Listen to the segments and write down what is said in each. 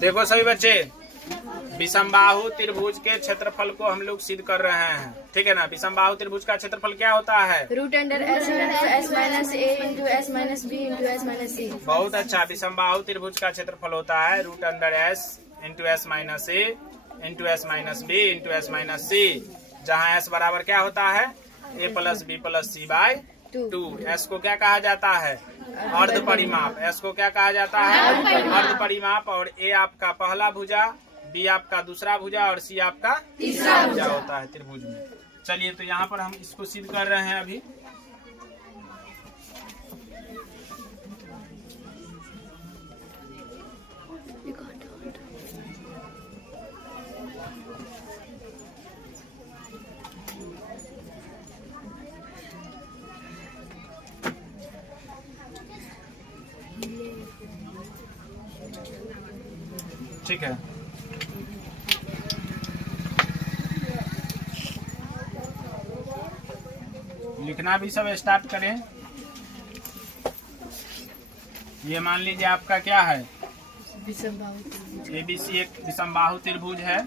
देखो सभी बच्चे, विषमबाहु त्रिभुज के क्षेत्रफल को हम लोग सिद्ध कर रहे हैं, ठीक है ना। विषमबाहु त्रिभुज का क्षेत्रफल क्या होता है? √S minus a into S minus b into S minus c। बहुत अच्छा। विषमबाहु त्रिभुज का क्षेत्रफल होता है √S into S minus a into S minus b into S minus c, जहाँ S बराबर क्या होता है? a plus b plus c by 2। S को क्या कहा जाता है? अर्ध परिमाप। S को क्या कहा जाता है? अर्ध परिमाप। और A आपका पहला भुजा, B आपका दूसरा भुजा और C आपका तीसरा भुजा होता है त्रिभुज में। चलिए, तो यहाँ पर हम इसको सिद्ध कर रहे हैं अभी। ठीक है, लिखना भी सब स्टार्ट करें। ये मान लीजिए आपका क्या है? ABC एक विषमबाहु त्रिभुज है,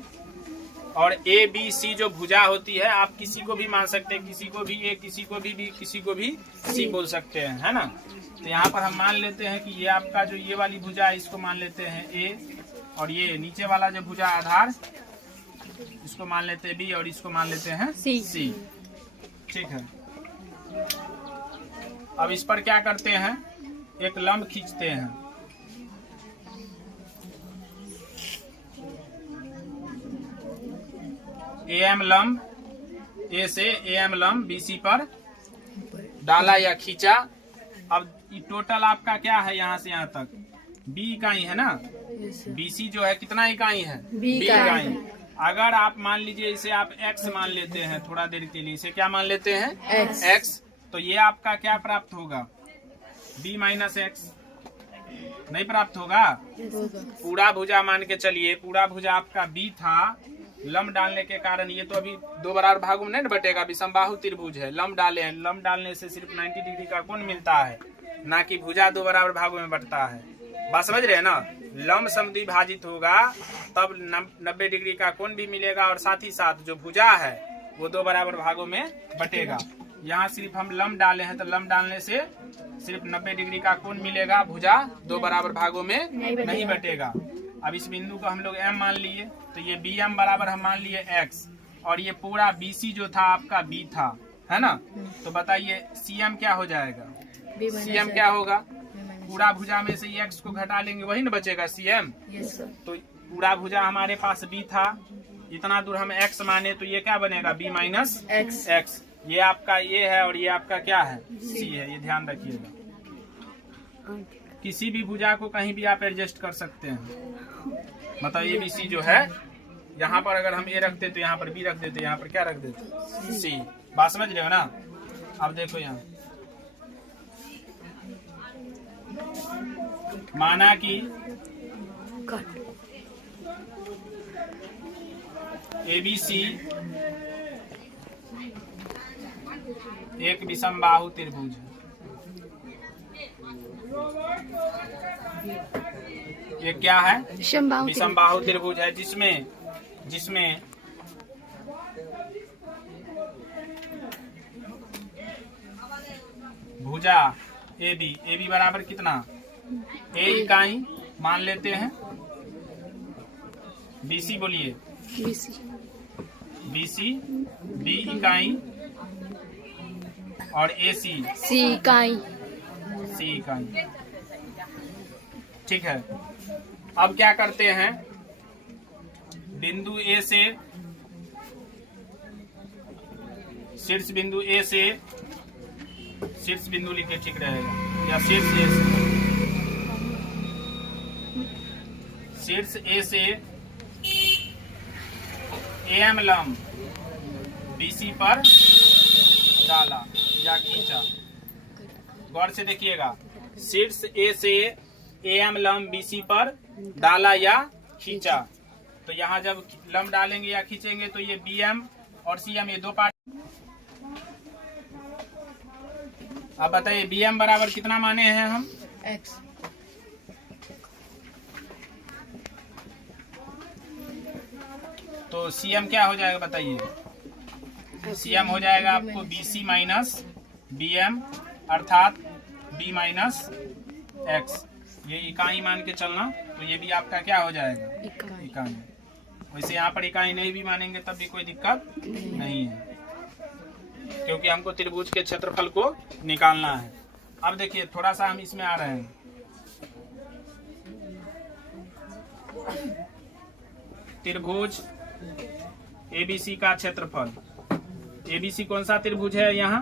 और ABC जो भुजा होती है, आप किसी को भी मान सकते हैं, किसी को भी A, किसी को भी B, किसी को भी C बोल सकते हैं, है ना। तो यहाँ पर हम मान लेते हैं कि ये आपका जो ये वाली भुजा है, इसको मान लेते हैं A, और ये नीचे वाला जो भुजा आधार, इसको मान लेते हैं B, और इसको मान लेते हैं C। ठीक है, अब इस पर क्या करते हैं? एक लंब खींचते हैं। AM लंब, A से AM लंब BC पर डाला या खींचा। अब टोटल आपका क्या है? यहाँ से यहाँ तक B इकाई है ना। BC जो है कितना इकाई है? B इकाई। अगर आप मान लीजिए इसे आप x मान लेते हैं थोड़ा देर के लिए, इसे क्या मान लेते हैं? x। तो ये आपका क्या प्राप्त होगा? B माइनस x नहीं प्राप्त होगा? पूरा भुजा मान के चलिए, पूरा भुजा आपका B था। लंब डालने के कारण ये तो अभी दो बराबर भागों में नहीं बटेगा, विषमबाहु त्रिभुज है। लंब डाले हैं, लंब डालने से सिर्फ 90 डिग्री का कोण मिलता है, ना कि भुजा दो बराबर भागों में बटता है। बात समझ रहे हैं ना। लंब समद्विभाजित होगा तब 90 डिग्री का कोण भी मिलेगा, और साथ ही साथ जो भुजा है वो दो बराबर भागों में बटेगा। यहाँ सिर्फ हम लंब डाले हैं, तो लंब डालने से सिर्फ 90 डिग्री का कोण मिलेगा, भुजा दो बराबर भागों में नहीं बटेगा। अब इस बिंदु को हम लोग M मान लिए, तो ये BM बराबर हम मान लिए x, और ये पूरा BC जो था आपका B था, है ना। तो बताइए CM क्या हो जाएगा? CM क्या होगा? पूरा भुजा में से x को घटा लेंगे, वही ना बचेगा CM। तो पूरा भुजा हमारे पास B था, इतना दूर हम x माने, तो ये क्या बनेगा? B minus x। ये आपका A है और ये आपका क्या है? C है। ये ध्यान रखिएगा, किसी भी भुजा को कहीं भी आप एडजस्ट कर सकते हैं। मतलब ABC जो है, यहाँ पर अगर हम A रख देते, यहाँ पर B रख देते, यहाँ पर क्या रख देते? C। बात समझ रहे हो ना। अब देखो यहाँ, माना कि ABC एक विषमबाहु त्रिभुज है। ये क्या है? विषमबाहु त्रिभुज है, जिसमें भुजा AB बराबर कितना? A इकाई मान लेते हैं। BC बोलिए। BC B इकाई, और AC C इकाई। ठीक है, अब क्या करते हैं? बिंदु A से, शीर्ष बिंदु A से, शीर्ष बिंदु लिखे ठीक रहेगा, या शीर्ष A से, शीर्ष A से AM लंब BC पर डाला या खींचा। गौर से देखिएगा, शीर्ष A से AM लंब BC पर डाला या खींचा। तो यहाँ जब लंब डालेंगे या खींचेंगे तो ये BM और CM ये दो पार्ट। अब बताइए BM बराबर कितना माने हैं हम? तो CM क्या हो जाएगा बताइए? CM हो जाएगा आपको BC माइनस BM अर्थात B माइनस X। ये इकाई मान के चलना, तो ये भी आपका क्या हो जाएगा? इकाई। वैसे यहाँ पर इकाई नहीं भी मानेंगे तब भी कोई दिक्कत नहीं है, क्योंकि हमको त्रिभुज के क्षेत्रफल को निकालना है। अब देखिए थोड़ा सा हम इसमें आ रहे हैं। त्रिभुज ABC का क्षेत्रफल। ABC कौन सा त्रिभुज है? यहाँ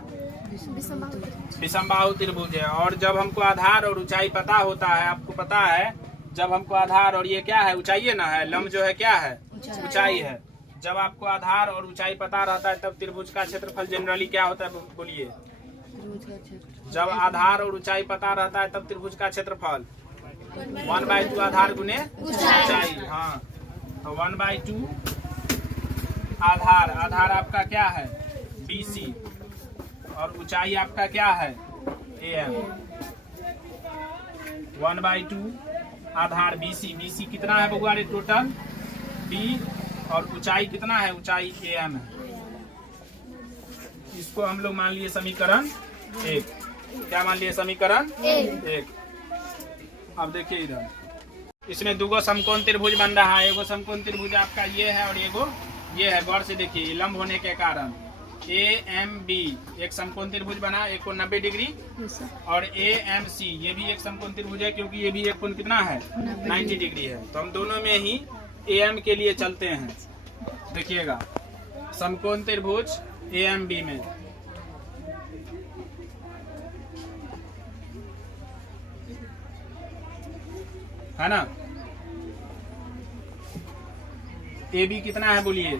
विषमबाहु त्रिभुज है। और जब हमको आधार और ऊंचाई पता होता है, आपको पता है, जब हमको आधार और ये क्या है? ऊंचाई है ना, है लंब जो है क्या है? ऊंचाई है। जब आपको आधार और ऊंचाई पता रहता है तब त्रिभुज का क्षेत्रफल जनरली क्या होता है? बोलिए। जब आधार और ऊंचाई पता रहता है तब त्रिभुज का क्षेत्रफल 1/2 आधार गुने ऊंचाई। हाँ, तो 1/2 आधार। आधार आपका क्या है? BC और ऊंचाई आपका क्या है? AM। 1/2 Aadhaar BC। BC कितना है बगुआ रे टोटल? B और ऊंचाई कितना है? ऊंचाई AM है। इसको हम लोग मान लिए समीकरण 1। क्या मान लिए? समीकरण 1। अब देखिए इधर, इसमें दुगो समकोण त्रिभुज बन रहा है। एगो समकोण त्रिभुज आपका ये है और एगो ये है। गौर से देखिए, लंब होने के कारण AMB एक समकोण त्रिभुज बना, एक कोण 90 डिग्री। और AMC ये भी एक समकोण त्रिभुज है, क्योंकि ये भी एक कोण कितना है? 90 डिग्री है। तो हम दोनों में ही AM के लिए चलते हैं। देखिएगा, समकोण त्रिभुज AMB में है ना, AB कितना है बोलिए?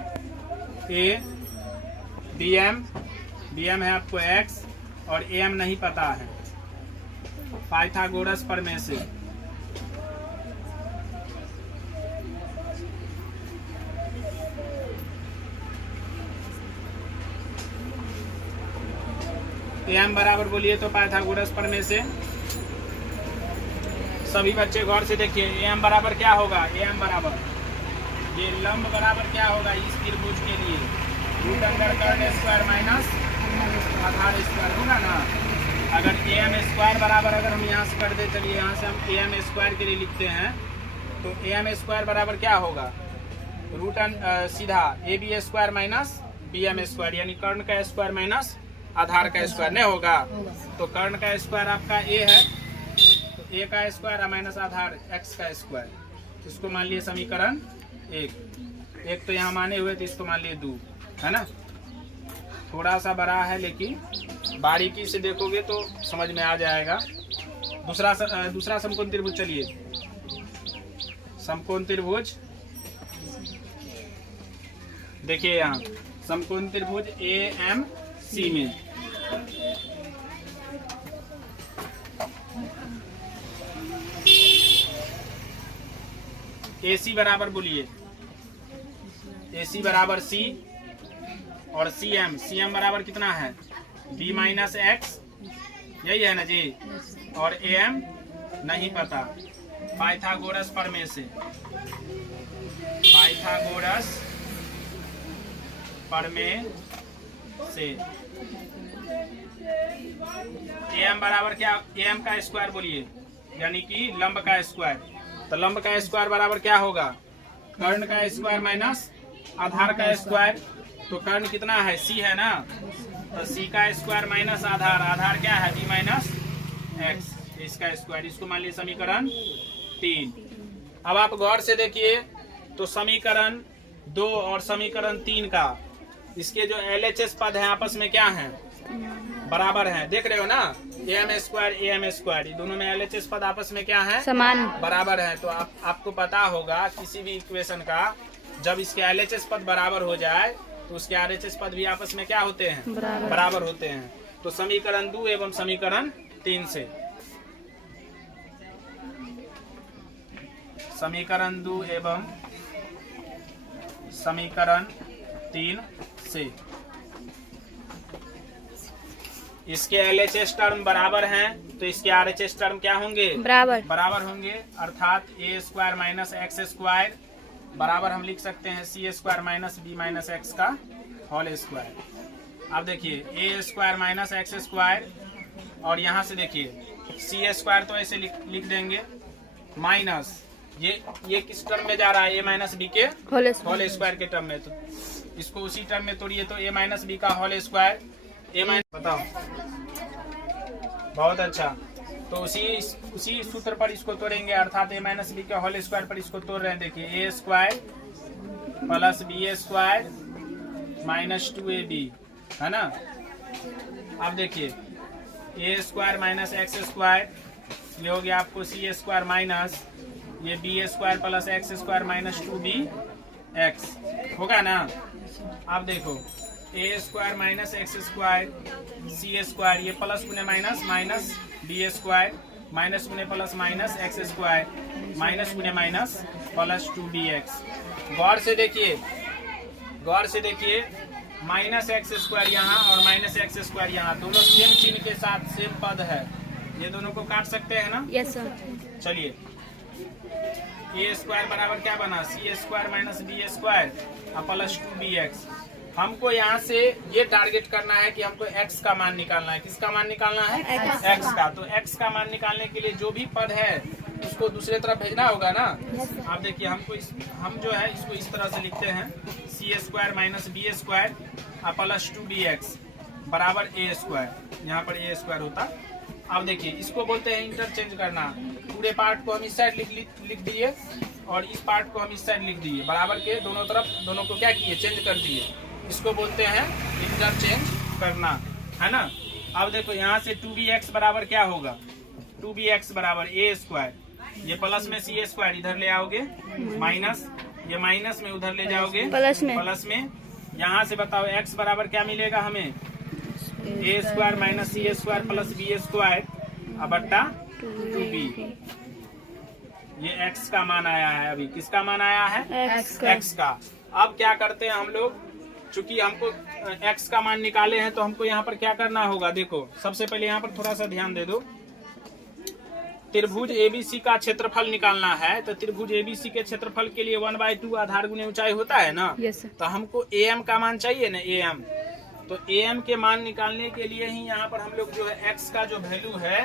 BM है आपको X और AM नहीं पता है। पाइथागोरस प्रमेय से AM बराबर बोलिए तो पाइथागोरस प्रमेय से सभी बच्चे गौर से देखिए। AM बराबर क्या होगा? AM बराबर ये लंब बराबर क्या होगा इस त्रिभुज के लिए? रूट अंडर कर्ण स्क्वायर माइनस आधार स्क्वायर होगा ना। अगर AM स्क्वायर बराबर, अगर हम यहाँ से कर दे, चलिए यहाँ से हम AM स्क्वायर के लिए लिखते हैं, तो AM स्क्वायर बराबर क्या होगा? रूट सीधा AB square minus BM square, यानी कर्ण का स्क्वायर माइनस आधार का स्क्वायर नहीं होगा। तो कर्ण का स्क्वायर आपका A है, तो A का स्क्वायर माइनस आधार X का स्क्वायर। इसको मान लिए समीकरण 1। तो यहाँ माने हुए, तो इसको मान लिए 2, है ना। थोड़ा सा बड़ा है, लेकिन बारीकी से देखोगे तो समझ में आ जाएगा। दूसरा समकोण त्रिभुज, चलिए समकोण त्रिभुज देखिए यहाँ, समकोण त्रिभुज AMC में AC बराबर बोलिए, AC बराबर C और CM बराबर कितना है? B माइनस X, यही है ना जी। और AM नहीं पता। पाइथागोरस प्रमेय से, पाइथागोरस प्रमेय से AM बराबर क्या? AM का स्क्वायर बोलिए, यानी कि लंब का स्क्वायर। तो लंब का स्क्वायर बराबर क्या होगा? कर्ण का स्क्वायर माइनस आधार का स्क्वायर। तो कर्ण कितना है? C है ना, तो C का स्क्वायर माइनस आधार। आधार क्या है? B माइनस X, इसका स्क्वायर। इसको मान लीजिए समीकरण 3। अब आप गौर से देखिए, तो समीकरण 2 और समीकरण 3 का, इसके जो LHS पद हैं आपस में क्या हैं? बराबर हैं। देख रहे हो ना, AM स्क्वायर, दोनों में LHS पद आपस में क्या है? समान, बराबर है। तो आपको पता होगा किसी भी इक्वेशन का जब इसके LHS पद बराबर हो जाए तो उसके RHS पद भी आपस में क्या होते हैं? बराबर होते हैं। तो समीकरण 2 एवं समीकरण 3 से, समीकरण 2 एवं समीकरण 3 से इसके LHS टर्म बराबर हैं, तो इसके RHS टर्म क्या होंगे? बराबर होंगे। अर्थात A square minus X square बराबर हम लिख सकते हैं c square minus b minus x का होल स्क्वायर। अब देखिए a square minus x square, और यहाँ से देखिए सी स्क्वायर तो ऐसे लिख देंगे, माइनस ये किस टर्म में जा रहा है, ए माइनस बी के होल स्क्वायर के टर्म में, तो इसको उसी टर्म में तोड़िए तो ए माइनस बी का होल स्क्वायर, ए माइनस, बताओ, बहुत अच्छा। तो उसी सूत्र पर इसको तोड़ेंगे, अर्थात ए माइनस बी के होल स्क्वायर पर इसको तोड़ रहे हैं। देखिए a square plus b square minus 2ab है ना। अब देखिए a square minus x square, ये हो गया आपको सी स्क्वायर माइनस ये b square plus x square minus 2bx होगा ना। अब देखो a square minus x square c square, ये प्लस गुने minus minus b square minus गुने plus minus x square minus गुने माइनस प्लस 2bx। गौर से देखिए माइनस एक्स स्क्वायर यहाँ और माइनस एक्स स्क्वायर यहाँ, दोनों सेम चिन्ह के साथ सेम पद है, ये दोनों को काट सकते हैं ना। Yes sir. चलिए ए स्क्वायर बराबर क्या बना, c square minus b square plus 2bx। हमको यहाँ से ये टारगेट करना है कि हमको x का मान निकालना है। किसका मान निकालना है, x का। तो x का मान निकालने के लिए जो भी पद है उसको दूसरे तरफ भेजना होगा ना। आप देखिए हम जो है इसको इस तरह से लिखते हैं, c square minus b square plus 2bx बराबर ए स्क्वायर, यहाँ पर ए स्क्वायर होता। अब देखिए इसको बोलते हैं इंटरचेंज करना। पूरे पार्ट को हम इस साइड लिख दिए और इस पार्ट को हम इस साइड लिख दिए, बराबर के दोनों तरफ दोनों को क्या किए, चेंज कर दिए। इसको बोलते हैं इंटरचेंज करना, है ना। अब देखो यहाँ से 2bx बराबर क्या होगा, 2bx बराबर ए स्क्वायर, ये प्लस में सी स्क्वायर इधर ले आओगे, माइनस ये माइनस में उधर ले जाओगे प्लस में। यहाँ से बताओ x बराबर क्या मिलेगा हमें, ए square minus c square plus b square बट्टा 2b। ये x का मान आया है, अभी किसका मान आया है, x का। अब क्या करते हैं हम लोग, चूंकि हमको x का मान निकाले हैं तो हमको यहाँ पर क्या करना होगा। देखो सबसे पहले यहाँ पर थोड़ा सा ध्यान दे दो, त्रिभुज एबीसी का क्षेत्रफल निकालना है। तो त्रिभुज एबीसी के क्षेत्रफल के लिए 1/2 आधार गुने ऊंचाई होता है ना। तो हमको am का मान चाहिए ना, am। तो am के मान निकालने के लिए ही यहाँ पर हम लोग जो है x का जो वैल्यू है,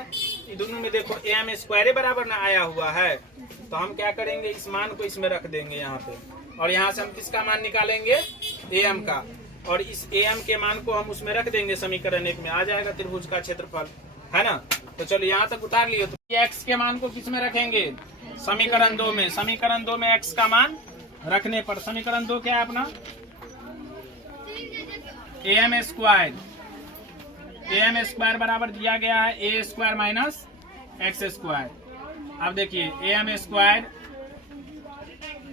ये दोनों में देखो am स्क्वायर बराबर ना आया हुआ है। तो हम क्या करेंगे, इस मान को इसमें रख देंगे यहाँ पे, और यहाँ से हम किसका मान निकालेंगे, am का, और इस am के मान को हम उसमें रख देंगे समीकरण 1 में, आ जाएगा त्रिभुज का क्षेत्रफल, है ना। तो चलो यहाँ तक उतार लिए। तो x के मान को किस में रखेंगे, समीकरण 2 में। समीकरण 2 में x का मान रखने पर समीकरण 2 क्या है अपना, am स्क्वायर बराबर दिया गया है ए स्क्वायर माइनस एक्स स्क्वायर। अब देखिए am स्क्वायर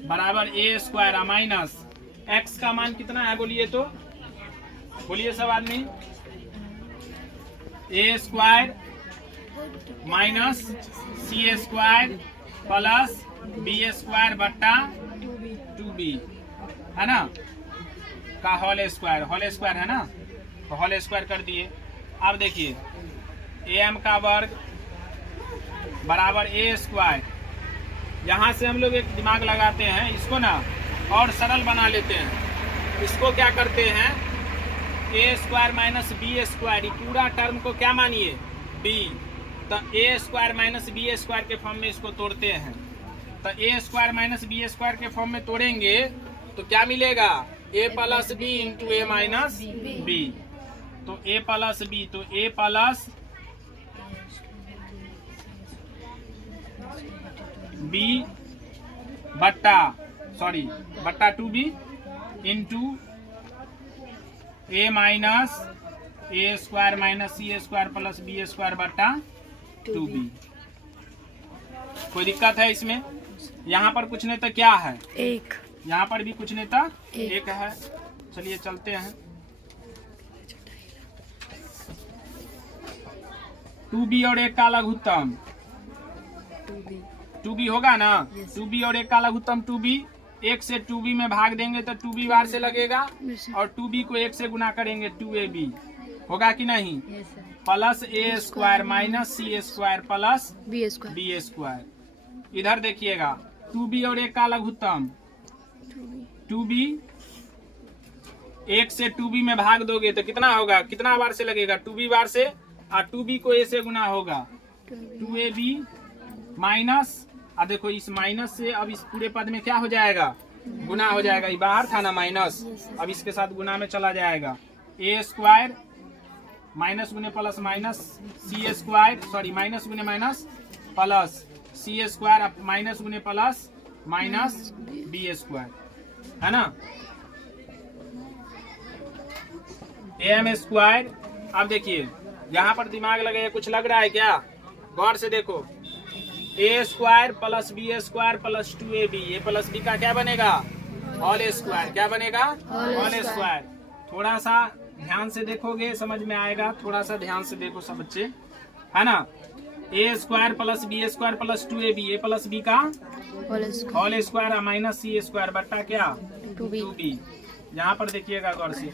बराबर ए स्क्वायर माइनस x का मान कितना है, बोलिए तो, बोलिए सब आदमी, ए square minus c square plus b square बट्टा 2b है ना, का होल स्क्वायर है ना। तो होल स्क्वायर कर दिए। अब देखिए am का वर्ग बराबर ए स्क्वायर, यहाँ से हम लोग एक दिमाग लगाते हैं, इसको ना और सरल बना लेते हैं। इसको क्या करते हैं, ए स्क्वायर माइनस बी स्क्वायर, पूरा टर्म को क्या मानिए, b। तो a square minus b square के फॉर्म में इसको तोड़ते हैं। तो a square minus b square के फॉर्म में तोड़ेंगे तो क्या मिलेगा, ए plus b into a minus B. तो ए प्लस बी, तो ए प्लस बी बट्टा 2b into a minus a square minus c square plus b square बट्टा 2b। कोई दिक्कत है इसमें, यहाँ पर कुछ नहीं तो क्या है, एक, यहाँ पर भी कुछ नहीं था, एक है। चलिए चलते हैं, 2b और 1 का लघुत्तम 2b होगा ना। 2b और 1 का लघुत्तम 2b, 1 से 2b में भाग देंगे तो 2b बार से लगेगा, और 2b को 1 से गुना करेंगे 2ab होगा कि नहीं, प्लस ए square minus c square plus b square. इधर देखिएगा 2b और 1 का लघुत्तम 2b, 1 से 2b में भाग दोगे तो कितना होगा, कितना बार से लगेगा, 2b बार से, और 2b को a से गुना होगा 2ab माइनस, देखो इस माइनस से अब इस पूरे पद में क्या हो जाएगा, गुना हो जाएगा, ये बाहर था ना माइनस, अब इसके साथ गुना में चला जाएगा, a स्क्वायर माइनस गुने plus minus c square, sorry minus गुने माइनस प्लस सी स्क्वायर, अब माइनस गुने प्लस माइनस बी स्क्वायर, है ना, एम स्क्वायर। अब देखिए यहाँ पर दिमाग लगे, कुछ लग रहा है क्या, गौर से देखो, a square plus b square plus 2ab, a plus b का क्या बनेगा, होल स्क्वायर, क्या बनेगा, होल स्क्वायर। थोड़ा सा ध्यान से देखोगे समझ में आएगा, थोड़ा सा ध्यान से देखो सब बच्चे, है ना, a square plus b square plus 2ab, a plus b का whole square minus c square बट्टा क्या 2b। यहाँ पर देखिएगा गौर से,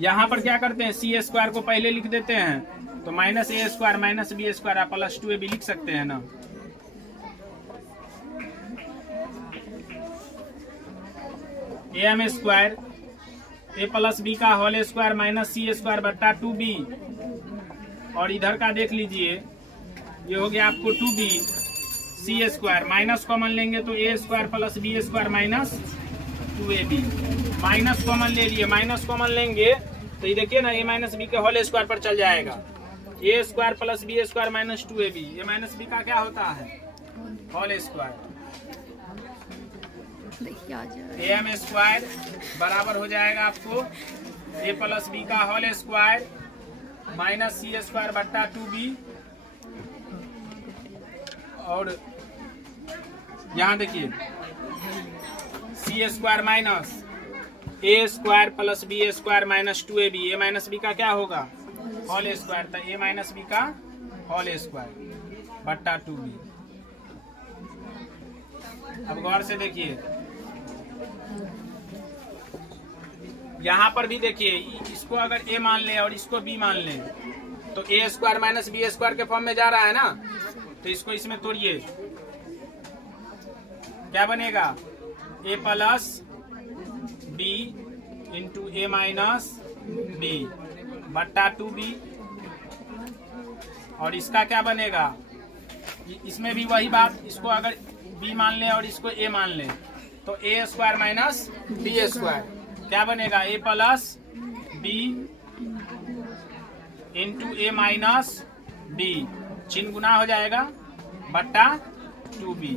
यहाँ पर क्या करते हैं, सी स्क्वायर को पहले लिख देते हैं, तो minus a square minus b square plus 2ab लिख सकते हैं ना, m square a plus b का whole square minus c square बट्टा 2b, और इधर का देख लीजिए, ये हो गया आपको 2b, सी स्क्वायर माइनस कॉमन लेंगे तो a square plus b square minus 2ab, minus common ले लिए, माइनस कॉमन लेंगे तो ये देखिए ना, ए माइनस बी के होल स्क्वायर पर चल जाएगा, a square plus b square minus 2ab, a minus b का क्या होता है, होल स्क्वायर, एम स्क्वायर बराबर हो जाएगा आपको ए प्लस बी का whole square minus c square बट्टा 2b, और यहाँ देखिए c square minus a square plus b square minus 2ab, a minus b का क्या होगा, होल स्क्वायर, तो ए माइनस बी का होल स्क्वायर बट्टा 2b। अब गौर से देखिए, यहाँ पर भी देखिए, इसको अगर a मान ले और इसको b मान ले तो a square minus b square के फॉर्म में जा रहा है ना, तो इसको इसमें तोड़िए, क्या बनेगा, a plus b into a minus b बट्टा 2b, और इसका क्या बनेगा, इसमें भी वही बात, इसको अगर b मान ले और इसको a मान ले तो a square minus b square क्या बनेगा, a plus b into a minus b, चिन्ह गुना हो जाएगा बट्टा 2b।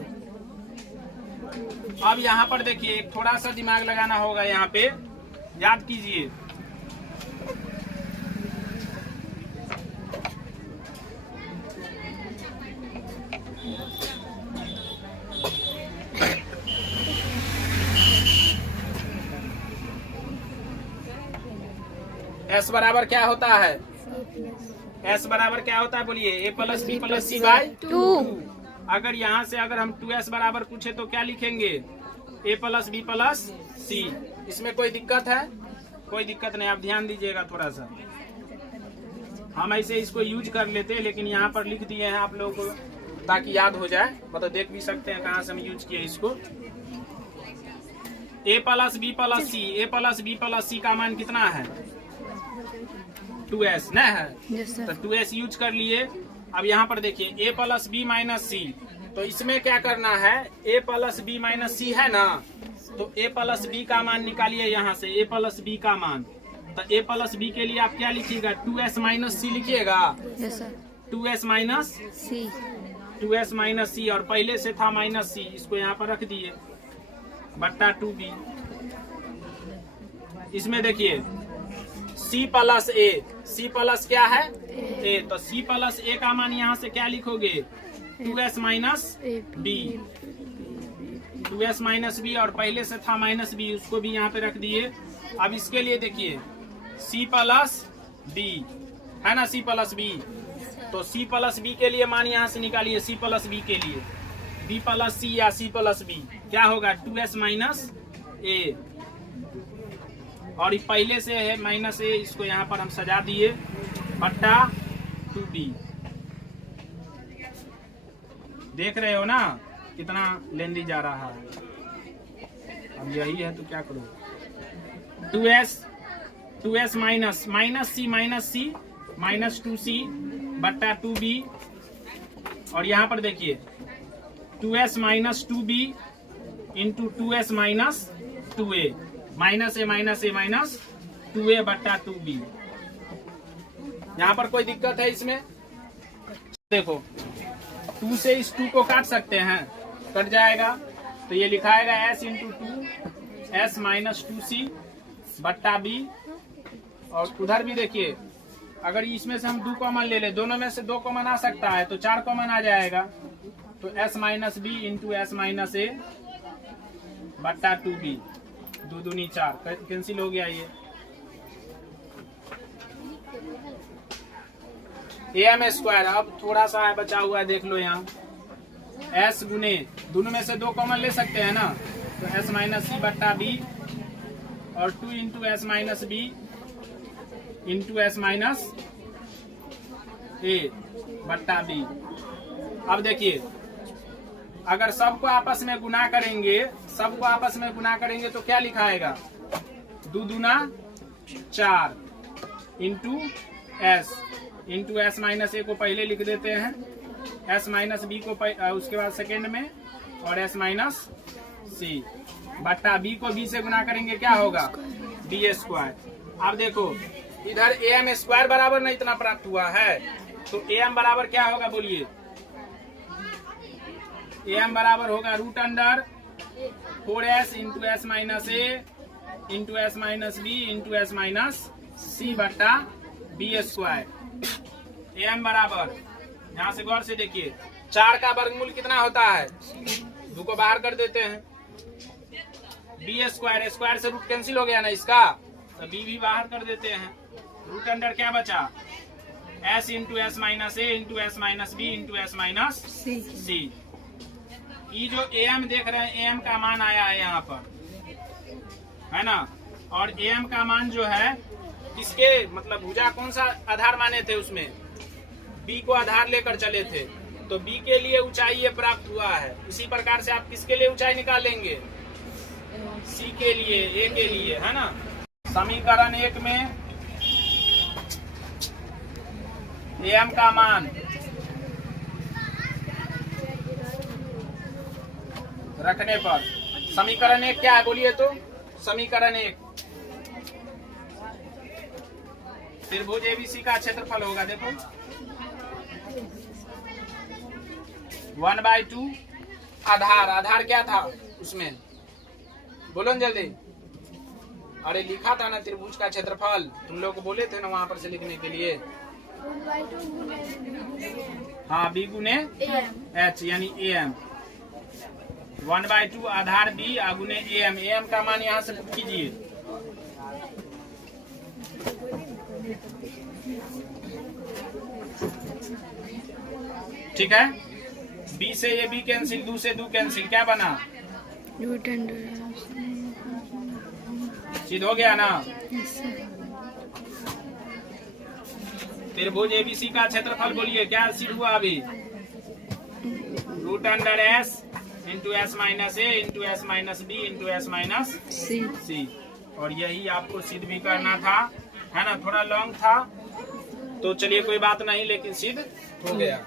अब यहाँ पर देखिए थोड़ा सा दिमाग लगाना होगा, यहाँ पे याद कीजिए, एस बराबर क्या होता है, एस बराबर क्या होता है बोलिए, a plus b plus c by 2। अगर यहाँ से अगर हम 2s बराबर पूछे तो क्या लिखेंगे, ए प्लस बी प्लस सी। इसमें कोई दिक्कत है, कोई दिक्कत नहीं, आप ध्यान दीजिएगा थोड़ा सा, हम ऐसे इसको यूज कर लेते हैं, लेकिन यहाँ पर लिख दिए हैं आप लोगों को ताकि याद हो जाए, मतलब देख भी सकते हैं कहाँ से हम यूज किए इसको। ए प्लस बी प्लस सी, ए प्लस बी प्लस सी का मान कितना है, 2s न है, तो 2s यूज कर लिए। अब यहाँ पर देखिए a प्लस बी माइनस सी, तो इसमें क्या करना है, a प्लस बी माइनस सी है ना, तो a प्लस बी का मान निकालिए यहाँ से, a प्लस बी का मान, तो a प्लस बी के लिए आप क्या लिखिएगा, 2s माइनस सी लिखिएगा, 2s माइनस सी, 2s माइनस सी, और पहले से था माइनस सी, इसको यहाँ पर रख दिए बट्टा 2b। इसमें देखिए c प्लस ए, c प्लस क्या है a, तो c प्लस ए का मान यहाँ से क्या लिखोगे, 2s minus B, 2s minus B, और पहले से था माइनस बी, उसको भी यहाँ पे रख दिए। अब इसके लिए देखिए c प्लस बी है ना, c प्लस बी, तो c प्लस बी के लिए मान यहाँ से निकालिए, c प्लस बी के लिए b प्लस सी या c प्लस बी क्या होगा, 2s माइनस ए, और ये पहले से है माइनस ए, इसको यहाँ पर हम सजा दिए बट्टा 2b। देख रहे हो ना, कितना लेंदी जा रहा है। अब यही है तो क्या करूँ, 2s माइनस सी माइनस 2c बट्टा 2b, और यहाँ पर देखिए 2s minus 2b into 2s minus 2a, minus a minus 2a बट्टा 2b। यहाँ पर कोई दिक्कत है इसमें? देखो 2 से इस 2 को काट सकते हैं, कट जाएगा, तो ये लिखाएगा s into 2 s minus 2c बट्टा b। और उधर भी देखिए, अगर इसमें से हम 2 कॉमन ले ले, दोनों में से 2 कॉमन आ सकता है, तो 4 कॉमन आ जाएगा, तो s minus b into s minus a बट्टा 2b, 2 दूनी 4 कैंसिल हो गया। ये am स्क्वायर अब थोड़ा सा बचा हुआ है, देख लो यहाँ s गुने, दोनों में से 2 कॉमन ले सकते हैं ना, तो s माइनस सी बट्टा b और 2 into s minus b into s minus a बट्टा बी। अब देखिए, अगर सबको आपस में गुना करेंगे तो क्या लिखाएगा, 2 दूना 4 इंटू एस माइनस ए को पहले लिख देते हैं, एस माइनस बी को उसके बाद सेकेंड में, और एस माइनस सी बट्टा बी को बी से गुना करेंगे क्या होगा, बी स्क्वायर। अब देखो इधर ए एम स्क्वायर बराबर नहीं इतना प्राप्त हुआ है, तो ए एम बराबर क्या होगा बोलिए, ए एम बराबर होगा root under 4s into s minus a into s minus b into s minus c बट्टा बी स्क्वायर। ए एम बराबर, यहाँ से गौर से देखिए, 4 का वर्गमूल कितना होता है, 2 को बाहर कर देते हैं, बी स्क्वायर, स्क्वायर से रूट कैंसिल हो गया ना इसका, तो बी भी बाहर कर देते हैं, रूट अंडर क्या बचा, s into s minus a into s minus b into s minus c. ये जो ए एम देख रहे हैं, ए एम का मान आया है यहाँ पर, है ना, और ए एम का मान जो है किसके, मतलब भुजा कौन सा आधार माने थे, उसमें बी को आधार लेकर चले थे, तो बी के लिए ऊंचाई ये प्राप्त हुआ है। इसी प्रकार से आप किसके लिए ऊंचाई निकालेंगे, सी के लिए, ए के लिए, है ना। समीकरण 1 में एम का मान रखने पर, समीकरण 1 क्या है बोलिए तो, समीकरण 1 त्रिभुज एबीसी का क्षेत्रफल होगा, देखो 1/2 आधार क्या था उसमें, बोलो न जल्दी, अरे लिखा था ना त्रिभुज का क्षेत्रफल, तुम लोग बोले थे ना वहां पर से लिखने के लिए, हाँ बी गुने एच यानी ए एम, 1/2 आधार बी गुने ए एम का मान यहाँ से पुट कीजिए, ठीक है। बी से ये बी कैंसिल, 2 से 2 कैंसिल, क्या बना, सिद्ध हो गया ना। त्रिभुज एबीसी का क्षेत्रफल बोलिए क्या सिद्ध हुआ अभी, root under s into s minus a into s minus b into s minus c. और यही आपको सिद्ध भी करना था, है ना, थोड़ा लॉन्ग था तो चलिए कोई बात नहीं, लेकिन सिद्ध हो गया।